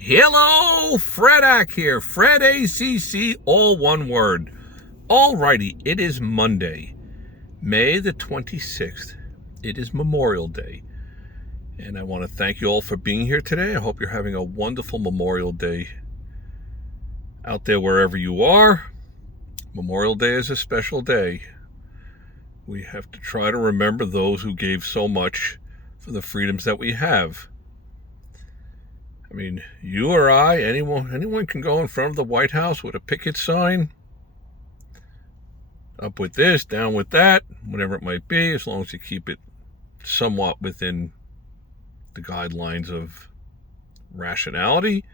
Hello, Fredak here. Fred ACC, all one word. Alrighty, it is Monday, May the 26th. It is Memorial Day. And I want to thank you all for being here today. I hope you're having a wonderful Memorial Day out there wherever you are. Memorial Day is a special day. We have to try to remember those who gave so much for the freedoms that we have. I mean, you or I, anyone can go in front of the White House with a picket sign. Up with this, down with that, whatever it might be, as long as you keep it somewhat within the guidelines of rationality.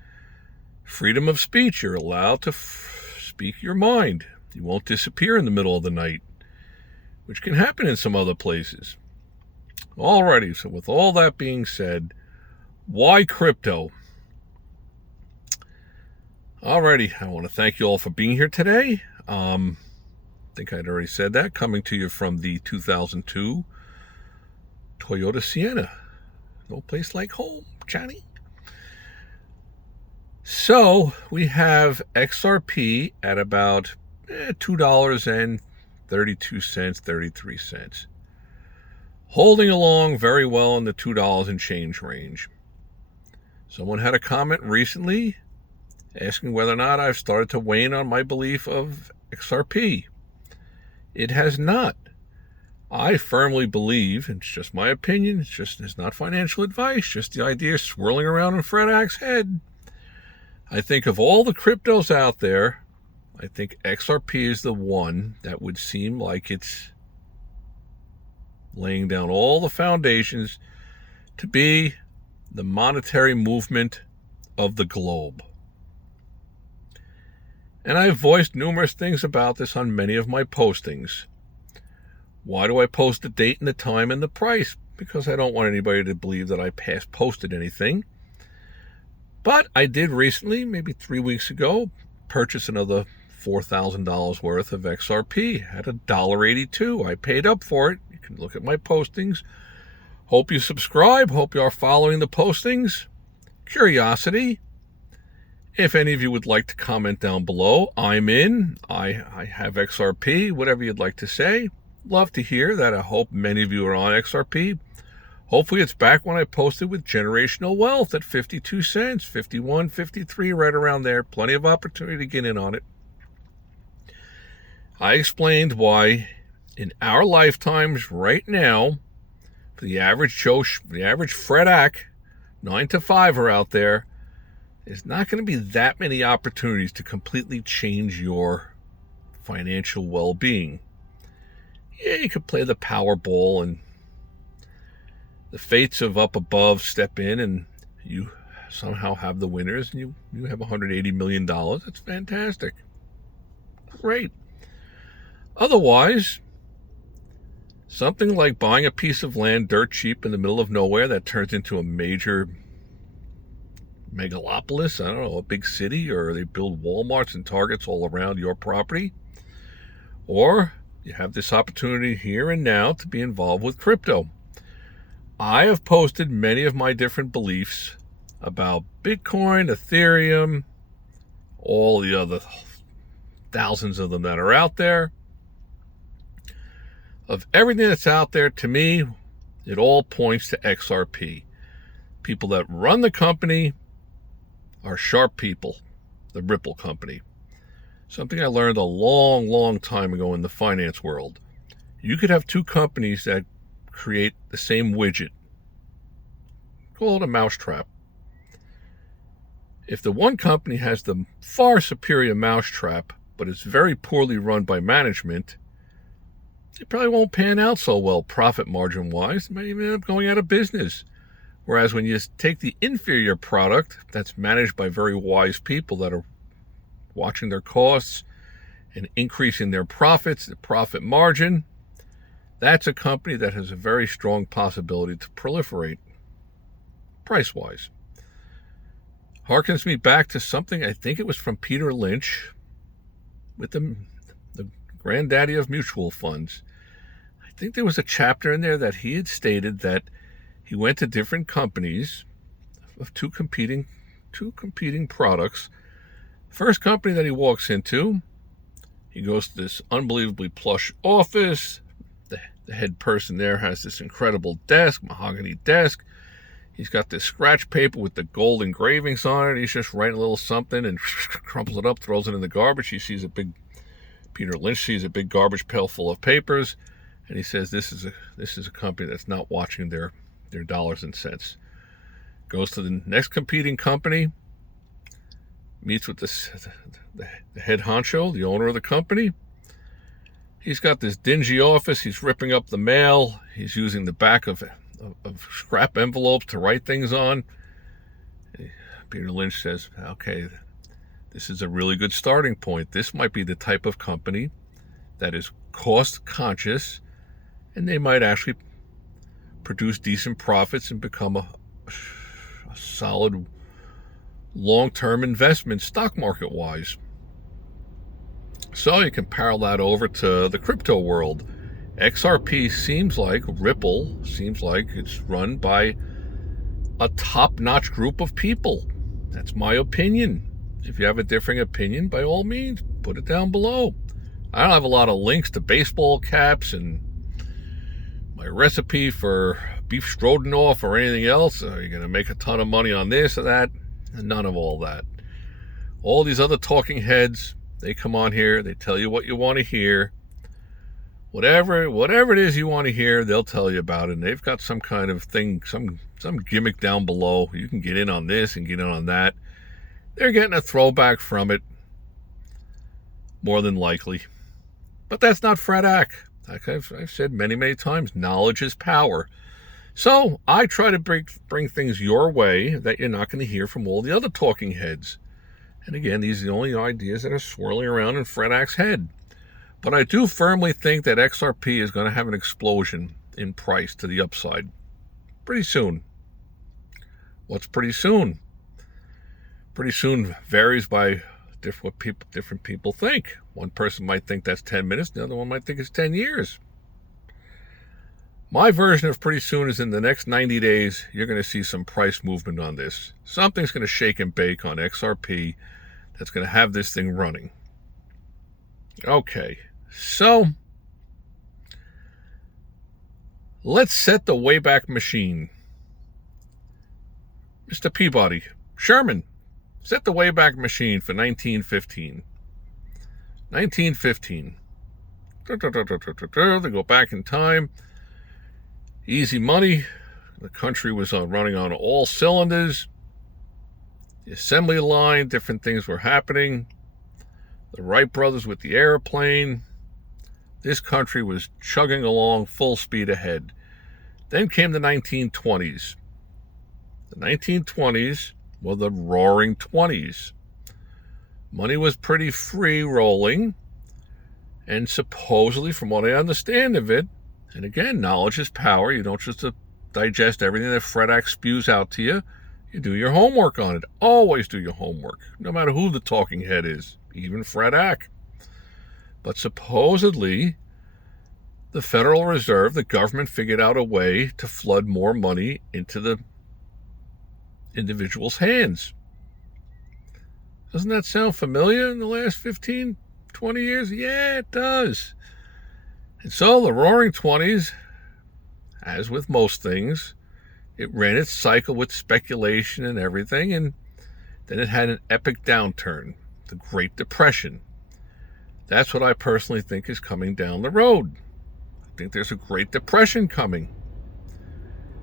Freedom of speech. You're allowed to speak your mind. You won't disappear in the middle of the night, which can happen in some other places. Alrighty, so with all that being said, why crypto? Alrighty, I want to thank you all for being here today. I think I'd already said that. Coming to you from the 2002 Toyota Sienna. No place like home, Johnny. So we have XRP at about $2.32, 33 cents. Holding along very well in the $2 and change range. Someone had a comment recently asking whether or not I've started to wane on my belief of XRP. It has not. I firmly believe, it's just my opinion, it's not financial advice, just the idea swirling around in Fred Ack's head. I think of all the cryptos out there, I think XRP is the one that would seem like it's laying down all the foundations to be the monetary movement of the globe. And I've voiced numerous things about this on many of my postings. Why do I post the date and the time and the price? Because I don't want anybody to believe that I past posted anything. But I did recently, maybe 3 weeks ago, purchase another $4,000 worth of XRP at $1.82. I paid up for it. You can look at my postings. Hope you subscribe. Hope you are following the postings. Curiosity. If any of you would like to comment down below, I'm in. I have XRP, whatever you'd like to say. Love to hear that. I hope many of you are on XRP. Hopefully it's back when I posted with generational wealth at 52 cents, 51, 53, right around there. Plenty of opportunity to get in on it. I explained why in our lifetimes right now, for the average Joe, the average Fred Ack, 9 to 5er out there, there's not going to be that many opportunities to completely change your financial well-being. Yeah, you could play the Powerball and the fates of up above step in and you somehow have the winners and you have $180 million. That's fantastic. Great. Otherwise, something like buying a piece of land dirt cheap in the middle of nowhere that turns into a major megalopolis, I don't know, a big city, or they build Walmarts and Targets all around your property. Or you have this opportunity here and now to be involved with crypto. I have posted many of my different beliefs about Bitcoin, Ethereum, all the other thousands of them that are out there. Of everything that's out there, to me, it all points to XRP. People that run the company are sharp people, the Ripple company. Something I learned a long, long time ago in the finance world. You could have two companies that create the same widget. Call it a mousetrap. If the one company has the far superior mousetrap, but it's very poorly run by management, it probably won't pan out so well profit margin wise. It might even end up going out of business. Whereas when you take the inferior product that's managed by very wise people that are watching their costs and increasing their profits, the profit margin, that's a company that has a very strong possibility to proliferate price-wise. Harkens me back to something, I think it was from Peter Lynch, with the granddaddy of mutual funds. I think there was a chapter in there that he had stated that he went to different companies of two competing two competing products. First company that he walks into, he goes to this unbelievably plush office. The head person there has this incredible desk, mahogany desk. He's got this scratch paper with the gold engravings on it. He's just writing a little something and crumples it up, throws it in the garbage. Peter Lynch sees a big garbage pail full of papers, and he says, this is a company that's not watching their dollars and cents. Goes to the next competing company, meets with the head honcho, the owner of the company. He's got this dingy office. He's ripping up the mail. He's using the back of scrap envelopes to write things on. Peter Lynch says, okay, this is a really good starting point. This might be the type of company that is cost conscious, and they might actually produce decent profits and become a solid long-term investment stock market wise. So you can parallel that over to the crypto world. XRP Ripple seems like it's run by a top-notch group of people. That's my opinion. If you have a differing opinion, by all means, put it down below. I don't have a lot of links to baseball caps and my recipe for beef stroganoff or anything else. Are you going to make a ton of money on this or that? None of all that. All these other talking heads, they come on here, they tell you what you want to hear. Whatever it is you want to hear, they'll tell you about it. And they've got some kind of thing, some gimmick down below. You can get in on this and get in on that. They're getting a throwback from it, more than likely. But that's not Fred Ack. Like I've said many times, knowledge is power. So I try to bring things your way that you're not going to hear from all the other talking heads. And again, these are the only ideas that are swirling around in Fred Ack's head. But I do firmly think that XRP is going to have an explosion in price to the upside pretty soon. What's pretty soon? Pretty soon varies by what different people think. One person might think that's 10 minutes, the other one might think it's 10 years. My version of pretty soon is in the next 90 days, you're going to see some price movement on this. Something's going to shake and bake on XRP that's going to have this thing running. Okay, so let's set the Wayback Machine. Mr. Peabody, Sherman, set the Wayback Machine for 1915. 1915. They go back in time. Easy money. The country was running on all cylinders. The assembly line, different things were happening. The Wright brothers with the airplane. This country was chugging along full speed ahead. Then came the 1920s. The 1920s were the roaring 20s. Money was pretty free rolling. And supposedly, from what I understand of it, and again, knowledge is power. You don't just digest everything that Fred Ack spews out to you. You do your homework on it. Always do your homework, no matter who the talking head is, even Fred Ack. But supposedly, the Federal Reserve, the government, figured out a way to flood more money into the individual's hands. Doesn't that sound familiar in the last 15, 20 years? Yeah, it does. And so the Roaring 20s, as with most things, it ran its cycle with speculation and everything, and then it had an epic downturn, the Great Depression. That's what I personally think is coming down the road. I think there's a Great Depression coming.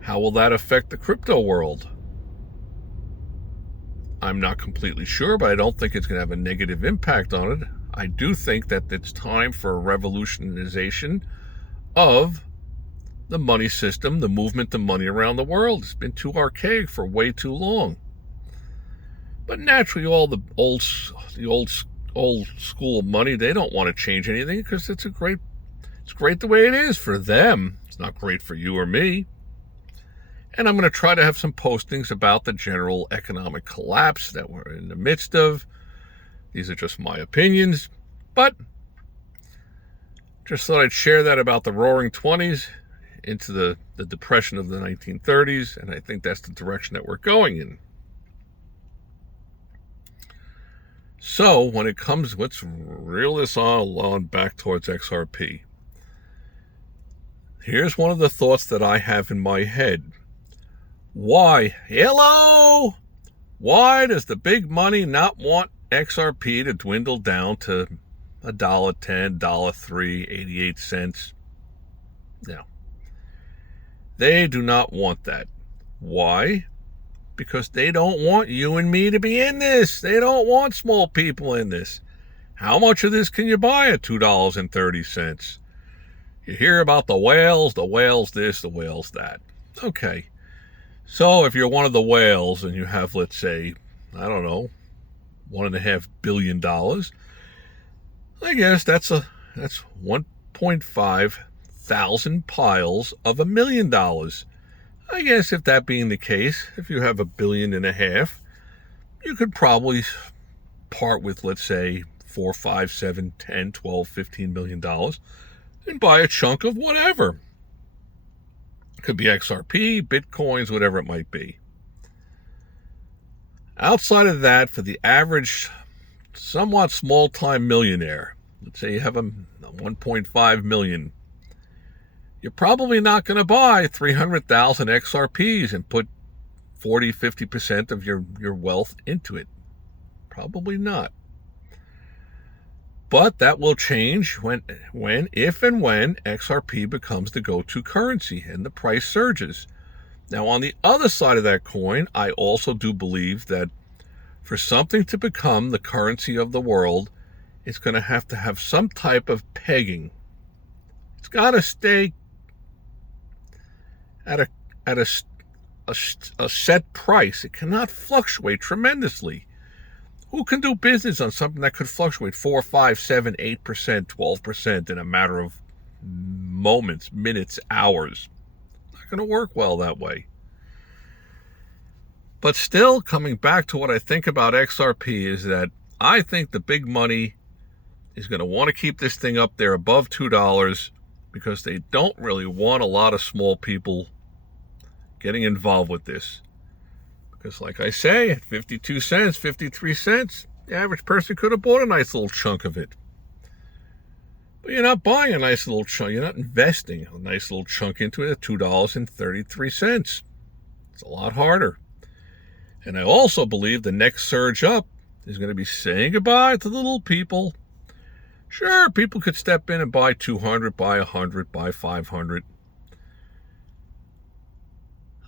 How will that affect the crypto world? I'm not completely sure, but I don't think it's going to have a negative impact on it. I do think that it's time for a revolutionization of the money system, the movement of money around the world. It's been too archaic for way too long. But naturally, all the old school money, they don't want to change anything because it's great the way it is for them. It's not great for you or me. And I'm going to try to have some postings about the general economic collapse that we're in the midst of. These are just my opinions, but just thought I'd share that about the Roaring 20s into the Depression of the 1930s, and I think that's the direction that we're going in. So when it comes, let's reel this on back towards XRP. Here's one of the thoughts that I have in my head. Why does the big money not want XRP to dwindle down to $1.10, $1.03, 88 cents? No. They do not want that. Why? Because they don't want you and me to be in this. They don't want small people in this. How much of this can you buy at $2.30? You hear about the whales this, the whales that. Okay. So if you're one of the whales and you have, let's say, I don't know, $1.5 billion, I guess that's 1.5 thousand piles of $1 million. I guess if that being the case, if you have $1.5 billion, you could probably part with, let's say, 4, 5, 7, 10, 12, $15 million and buy a chunk of whatever. It could be XRP, Bitcoins, whatever it might be. Outside of that, for the average, somewhat small-time millionaire, let's say you have a 1.5 million, you're probably not going to buy 300,000 XRPs and put 40, 50% of your wealth into it. Probably not. But that will change if and when XRP becomes the go-to currency and the price surges. Now, on the other side of that coin, I also do believe that for something to become the currency of the world, it's going to have some type of pegging. It's got to stay at a set price. It cannot fluctuate tremendously. Who can do business on something that could fluctuate 4, 5, 7, 8%, 12% in a matter of moments, minutes, hours? Not going to work well that way. But still, coming back to what I think about XRP is that I think the big money is going to want to keep this thing up there above $2 because they don't really want a lot of small people getting involved with this. Because like I say, at 52 cents, 53 cents, the average person could have bought a nice little chunk of it. But you're not buying a nice little chunk. You're not investing a nice little chunk into it at $2.33. It's a lot harder. And I also believe the next surge up is going to be saying goodbye to the little people. Sure, people could step in and buy 200, buy 100, buy 500.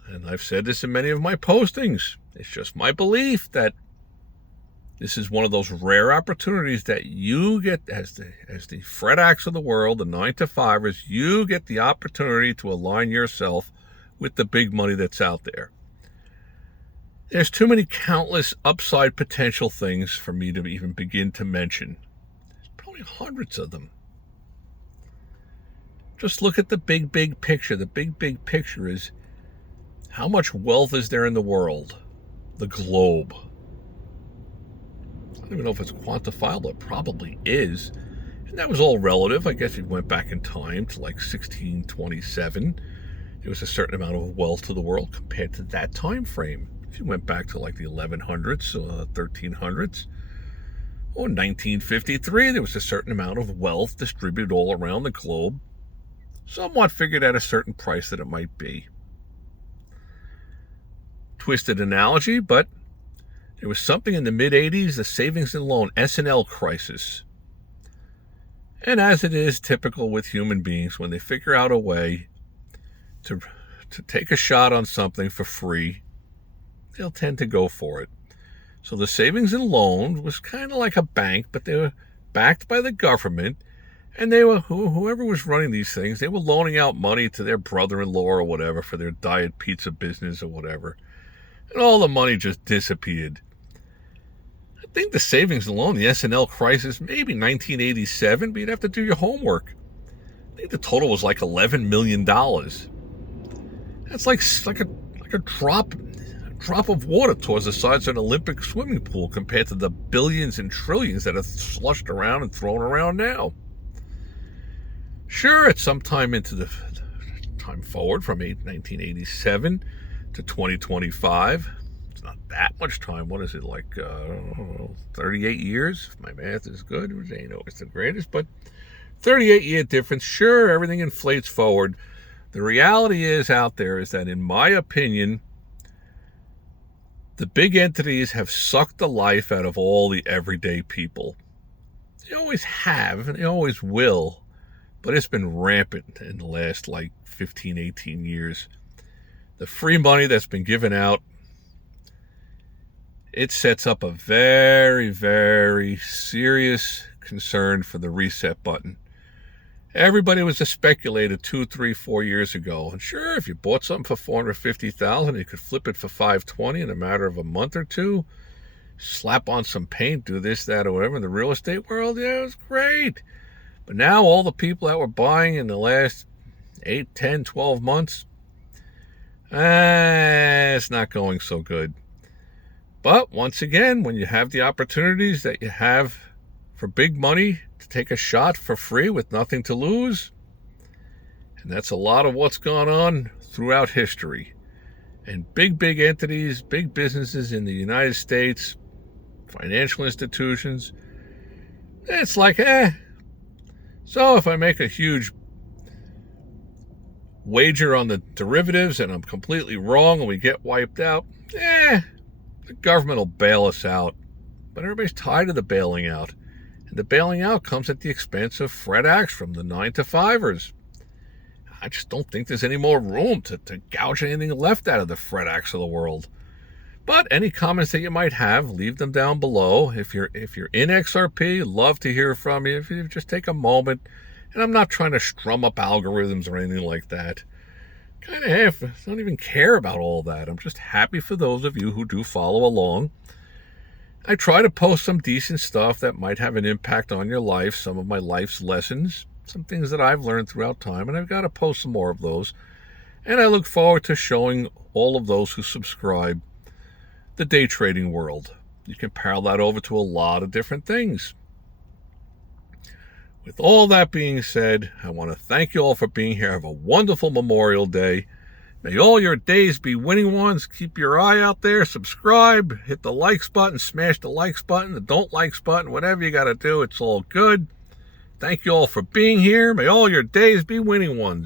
And I've said this in many of my postings. It's just my belief that this is one of those rare opportunities that you get as the Fred Acts of the world, the 9-to-5ers, you get the opportunity to align yourself with the big money that's out there. There's too many countless upside potential things for me to even begin to mention. There's probably hundreds of them. Just look at the big picture. The big picture is how much wealth is there in the world? The globe. I don't even know if it's quantifiable. It probably is. And that was all relative. I guess if you went back in time to like 1627, there was a certain amount of wealth to the world compared to that time frame. If you went back to like the 1100s, 1300s, or 1953, there was a certain amount of wealth distributed all around the globe, somewhat figured at a certain price that it might be. Twisted analogy, but there was something in the mid-'80s, the savings and loan, S&L crisis. And as it is typical with human beings, when they figure out a way to take a shot on something for free, they'll tend to go for it. So the savings and loan was kind of like a bank, but they were backed by the government, and they were whoever was running these things, they were loaning out money to their brother-in-law or whatever for their diet pizza business or whatever. And all the money just disappeared. I think the savings and loan, the S&L crisis, maybe 1987, but you'd have to do your homework. I think the total was like $11 million. That's like a drop of water towards the sides of an Olympic swimming pool compared to the billions and trillions that are slushed around and thrown around now. Sure, at some time into the time forward from 1987 to 2025, It's not that much time. What is it, like, I don't know, 38 years? If my math is good, which ain't always the greatest, but 38-year difference. Sure, everything inflates forward. The reality is out there is that, in my opinion, the big entities have sucked the life out of all the everyday people. They always have, and they always will, but it's been rampant in the last, like, 15, 18 years. The free money that's been given out, it sets up a very, very serious concern for the reset button. Everybody was a speculator 2, 3, 4 years ago. And sure, if you bought something for $450,000, you could flip it for $520 in a matter of a month or two. Slap on some paint, do this, that, or whatever. In the real estate world, yeah, it was great. But now all the people that were buying in the last 8, 10, 12 months, it's not going so good. But once again, when you have the opportunities that you have for big money to take a shot for free with nothing to lose, and that's a lot of what's gone on throughout history. And big entities, big businesses in the United States, financial institutions, it's like, So if I make a huge wager on the derivatives and I'm completely wrong and we get wiped out, the government will bail us out. But everybody's tired of the bailing out. And the bailing out comes at the expense of Fred acts from the 9-to-5ers. I just don't think there's any more room to gouge anything left out of the Fred acts of the world. But any comments that you might have, leave them down below. If you're in XRP, love to hear from you. If you just take a moment. And I'm not trying to strum up algorithms or anything like that. Kind of I don't even care about all that. I'm just happy for those of you who do follow along. I try to post some decent stuff that might have an impact on your life, some of my life's lessons, some things that I've learned throughout time, and I've got to post some more of those. And I look forward to showing all of those who subscribe the day trading world. You can parallel that over to a lot of different things. With all that being said, I want to thank you all for being here. Have a wonderful Memorial Day. May all your days be winning ones. Keep your eye out there. Subscribe. Hit the likes button. Smash the likes button. The don't likes button. Whatever you got to do, it's all good. Thank you all for being here. May all your days be winning ones.